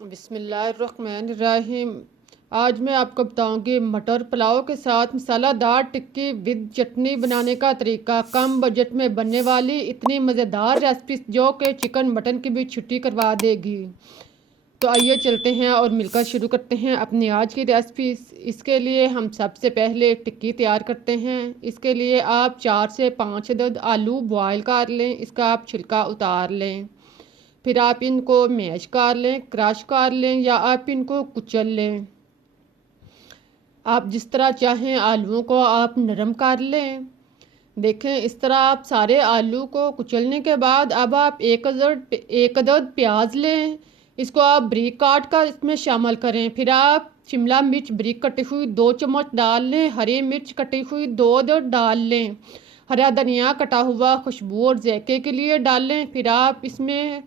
बिस्मिल्लाहिर्रहमानिर्रहीम। आज मैं आपको बताऊंगी मटर पुलाव के साथ मसालादार टिक्की विद चटनी बनाने का तरीका। कम बजट में बनने वाली इतनी मज़ेदार रेसिपी जो कि चिकन मटन की भी छुट्टी करवा देगी। तो आइए चलते हैं और मिलकर शुरू करते हैं अपनी आज की रेसिपी। इसके लिए हम सबसे पहले टिक्की तैयार करते हैं। इसके लिए आप 4 से 5 अदद आलू बॉयल कर लें, इसका आप छिलका उतार लें। फिर आप इनको मैश कर लें, क्रश कर लें या आप इनको कुचल लें। आप जिस तरह चाहें आलूओं को आप नरम कर लें। देखें इस तरह आप सारे आलू को कुचलने के बाद अब आप एक अदद प्याज लें, इसको आप ब्रीक काट कर इसमें शामिल करें। फिर आप शिमला मिर्च ब्रीक कटी हुई 2 चम्मच डाल लें, हरी मिर्च कटी हुई 2 अदद डाल लें, हरा धनिया कटा हुआ खुशबू और जायके के लिए डाल लें। फिर आप इसमें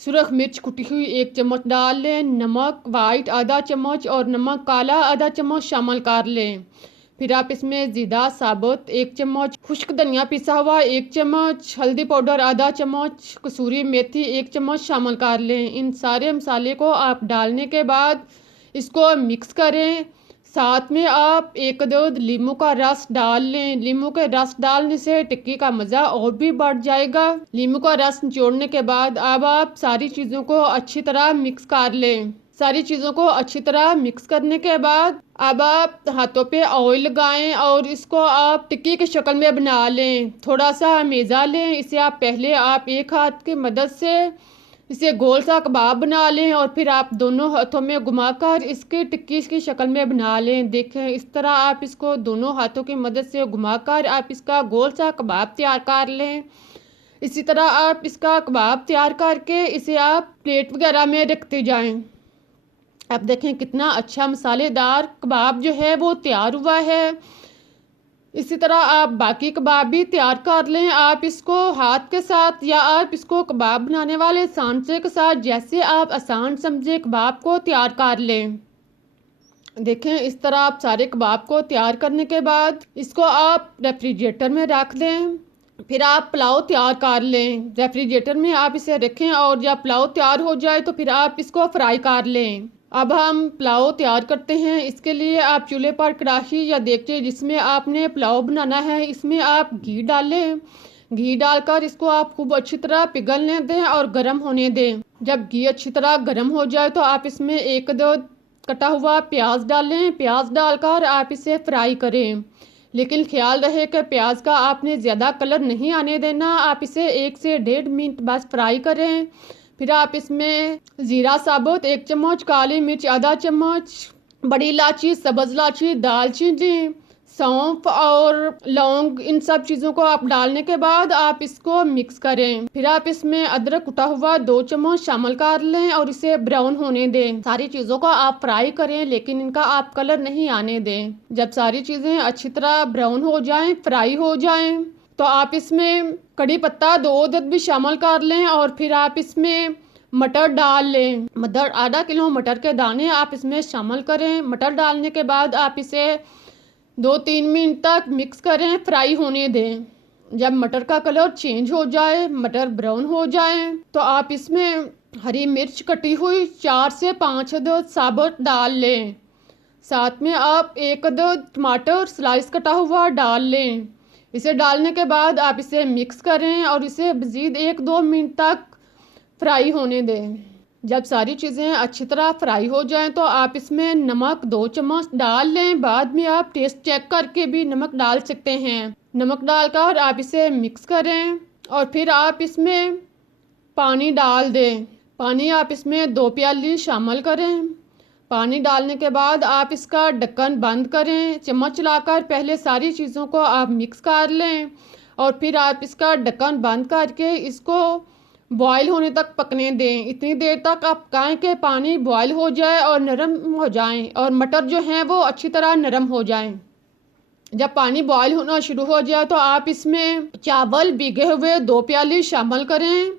सुरख मिर्च कुटी हुई 1 चम्मच डाल लें, नमक वाइट आधा चम्मच और नमक काला आधा चम्मच शामिल कर लें। फिर आप इसमें ज़ीरा साबुत 1 चम्मच, खुश्क धनिया पिसा हुआ 1 चम्मच, हल्दी पाउडर आधा चम्मच, कसूरी मेथी 1 चम्मच शामिल कर लें। इन सारे मसाले को आप डालने के बाद इसको मिक्स करें। साथ में आप 1 अदद लीमू का रस डाल लें। लीमू के रस डालने से टिक्की का मज़ा और भी बढ़ जाएगा। लीमू का रस निचोड़ने के बाद अब आप सारी चीज़ों को अच्छी तरह मिक्स कर लें। सारी चीज़ों को अच्छी तरह मिक्स करने के बाद अब आप हाथों पे ऑयल लगाएं और इसको आप टिक्की की शक्ल में बना लें। थोड़ा सा मेज़ा लें, इसे आप पहले आप एक हाथ की मदद से इसे गोल सा कबाब बना लें और फिर आप दोनों हाथों में घुमाकर इसके टिक्की की शक्ल में बना लें। देखें इस तरह आप इसको दोनों हाथों की मदद से घुमाकर आप इसका गोल सा कबाब तैयार कर लें। इसी तरह आप इसका कबाब तैयार करके इसे आप प्लेट वगैरह में रखते जाएं। अब देखें कितना अच्छा मसालेदार कबाब जो है वो तैयार हुआ है। इसी तरह आप बाकी कबाब भी तैयार कर लें। आप इसको हाथ के साथ या आप इसको कबाब बनाने वाले सांचे के साथ जैसे आप आसान समझे कबाब को तैयार कर लें। देखें इस तरह आप सारे कबाब को तैयार करने के बाद इसको आप रेफ्रिजरेटर में रख दें। फिर आप पुलाव तैयार कर लें। रेफ्रिजरेटर में आप इसे रखें और जब पुलाव तैयार हो जाए तो फिर आप इसको फ्राई कर लें। अब हम पुलाव तैयार करते हैं। इसके लिए आप चूल्हे पर कढ़ाई या देगचे जिसमें आपने पुलाव बनाना है इसमें आप घी डालें। घी डालकर इसको आप खूब अच्छी तरह पिघलने दें और गर्म होने दें। जब घी अच्छी तरह गर्म हो जाए तो आप इसमें 1 अदद कटा हुआ प्याज डालें। प्याज डालकर आप इसे फ्राई करें, लेकिन ख्याल रहे कि प्याज का आपने ज़्यादा कलर नहीं आने देना। आप इसे 1 से 1.5 मिनट बस फ्राई करें। फिर आप इसमें ज़ीरा साबुत 1 चम्मच, काली मिर्च आधा चम्मच, बड़ी इलायची, सब्ज़ इलायची, दालचीनी, सौंफ और लौंग, इन सब चीज़ों को आप डालने के बाद आप इसको मिक्स करें। फिर आप इसमें अदरक कुटा हुआ 2 चम्मच शामिल कर लें और इसे ब्राउन होने दें। सारी चीज़ों को आप फ्राई करें लेकिन इनका आप कलर नहीं आने दें। जब सारी चीज़ें अच्छी तरह ब्राउन हो जाएं, फ्राई हो जाएं, तो आप इसमें कड़ी पत्ता 2 अदद भी शामिल कर लें और फिर आप इसमें मटर डाल लें। मटर आधा किलो मटर के दाने आप इसमें शामिल करें। मटर डालने के बाद आप इसे 2-3 मिनट तक मिक्स करें, फ्राई होने दें। जब मटर का कलर चेंज हो जाए, मटर ब्राउन हो जाए, तो आप इसमें हरी मिर्च कटी हुई 4 से 5 अदद साबुत डाल लें। साथ में आप 1 अदद टमाटर स्लाइस कटा हुआ डाल लें। इसे डालने के बाद आप इसे मिक्स करें और इसे मज़ीद 1-2 मिनट तक फ्राई होने दें। जब सारी चीज़ें अच्छी तरह फ्राई हो जाएं तो आप इसमें नमक 2 चम्मच डाल लें। बाद में आप टेस्ट चेक करके भी नमक डाल सकते हैं। नमक डालकर आप इसे मिक्स करें और फिर आप इसमें पानी डाल दें। पानी आप इसमें 2 प्याली शामिल करें। पानी डालने के बाद आप इसका ढक्कन बंद करें। चम्मच चलाकर पहले सारी चीज़ों को आप मिक्स कर लें और फिर आप इसका ढक्कन बंद करके इसको बॉयल होने तक पकने दें। इतनी देर तक आप पकाएं कि पानी बॉयल हो जाए और नरम हो जाएं और मटर जो हैं वो अच्छी तरह नरम हो जाएं। जब पानी बॉयल होना शुरू हो जाए तो आप इसमें चावल भीगे हुए 2 प्याली शामिल करें।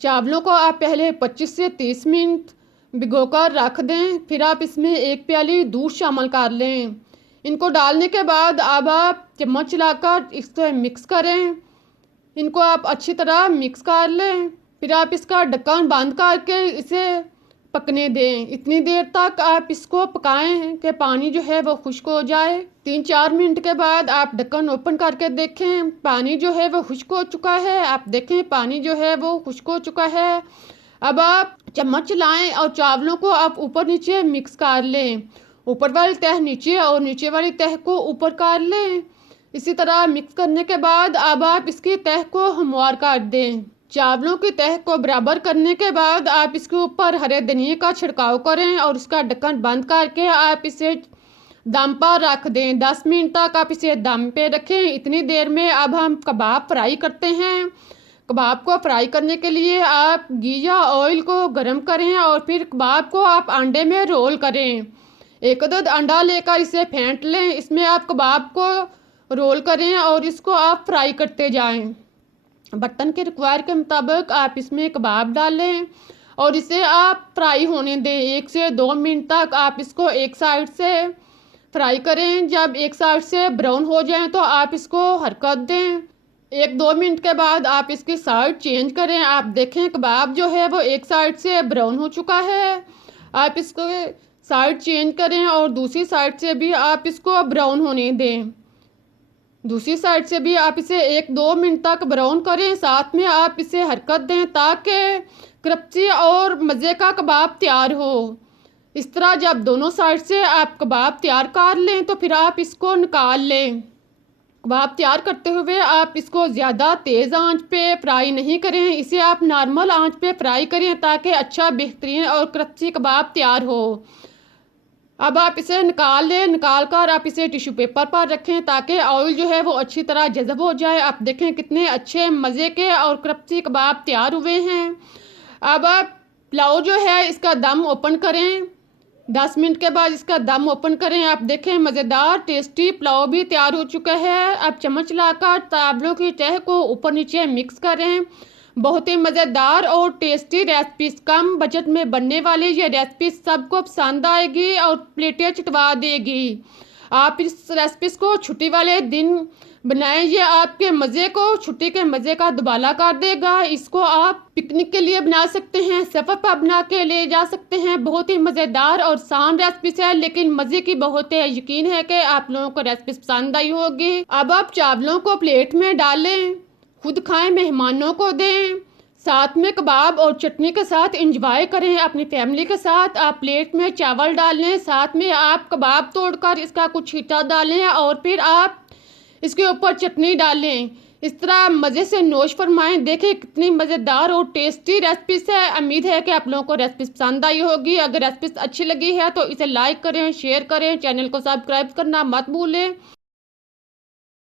चावलों को आप पहले 25 से 30 मिनट भिगोकर रख दें। फिर आप इसमें 1 प्याली दूध शामिल कर लें। इनको डालने के बाद अब आप चम्मच चलाकर इसको मिक्स करें। इनको आप अच्छी तरह मिक्स कर लें। फिर आप इसका ढक्कन बंद करके इसे पकने दें। इतनी देर तक आप इसको पकाएं कि पानी जो है वो खुश्क हो जाए। 3-4 मिनट के बाद आप ढक्कन ओपन करके देखें, पानी जो है वो खुश्क हो चुका है। आप देखें पानी जो है वो खुश्क हो चुका है। अब आप चम्मच लाएं और चावलों को आप ऊपर नीचे मिक्स कर लें। ऊपर वाली तह नीचे और नीचे वाली तह को ऊपर कर लें। इसी तरह मिक्स करने के बाद अब आप इसकी तह को हमवार कर दें। चावलों की तह को बराबर करने के बाद आप इसके ऊपर हरे धनिए का छिड़काव करें और उसका ढक्कन बंद करके आप इसे दम पर रख दें। 10 मिनट तक आप इसे दम पे रखें। इतनी देर में अब हम कबाब फ्राई करते हैं। कबाब को फ्राई करने के लिए आप घी या ऑयल को गर्म करें और फिर कबाब को आप अंडे में रोल करें। एक अदद अंडा लेकर इसे फेंट लें। इसमें आप कबाब को रोल करें और इसको आप फ्राई करते जाएं। बर्तन के रिक्वायर के मुताबिक आप इसमें कबाब डालें और इसे आप फ्राई होने दें। 1 से 2 मिनट तक आप इसको एक साइड से फ्राई करें। जब एक साइड से ब्राउन हो जाए तो आप इसको हरकत दें। 1-2 मिनट के बाद आप इसकी साइड चेंज करें। आप देखें कबाब जो है वो एक साइड से ब्राउन हो चुका है। आप इसको साइड चेंज करें और दूसरी साइड से भी आप इसको ब्राउन होने दें। दूसरी साइड से भी आप इसे 1-2 मिनट तक ब्राउन करें। साथ में आप इसे हरकत दें ताकि क्रंची और मज़े का कबाब तैयार हो। इस तरह जब दोनों साइड से आप कबाब तैयार कर लें तो फिर आप इसको निकाल लें। कबाब तैयार करते हुए आप इसको ज़्यादा तेज़ आंच पे फ्राई नहीं करें। इसे आप नॉर्मल आंच पे फ्राई करें ताकि अच्छा बेहतरीन और क्रंची कबाब तैयार हो। अब आप इसे निकाल लें। निकाल कर आप इसे टिश्यू पेपर पर रखें ताकि ऑयल जो है वो अच्छी तरह जज़ब हो जाए। आप देखें कितने अच्छे मज़े के और क्रंची कबाब तैयार हुए हैं। अब आप पुलाव जो है इसका दम ओपन करें। 10 मिनट के बाद इसका दम ओपन करें। आप देखें मज़ेदार टेस्टी पुलाव भी तैयार हो चुका है। आप चम्मच लाकर चावलों की तह को ऊपर नीचे मिक्स करें। बहुत ही मज़ेदार और टेस्टी रेसिपी, कम बजट में बनने वाली ये रेसिपी सबको पसंद आएगी और प्लेटें चटवा देगी। आप इस रेसिपी को छुट्टी वाले दिन बनाएं। ये आपके मज़े को, छुट्टी के मज़े का दुबाला कर देगा। इसको आप पिकनिक के लिए बना सकते हैं, सफ़र पर बना के ले जा सकते हैं। बहुत ही मज़ेदार और आसान रेसिपी है लेकिन मज़े की बहुत है। यकीन है कि आप लोगों को रेसिपी पसंद आई होगी। अब आप चावलों को प्लेट में डालें, खुद खाएं, मेहमानों को दें, साथ में कबाब और चटनी के साथ एंजॉय करें अपनी फैमिली के साथ। आप प्लेट में चावल डालें, साथ में आप कबाब तोड़कर इसका कुछ हिस्सा डालें और फिर आप इसके ऊपर चटनी डालें। इस तरह मज़े से नोश फरमाएं। देखें कितनी मज़ेदार और टेस्टी रेसिपी है। उम्मीद है कि आप लोगों को रेसिपी पसंद आई होगी। अगर रेसिपी अच्छी लगी है तो इसे लाइक करें, शेयर करें, चैनल को सब्सक्राइब करना मत भूलें।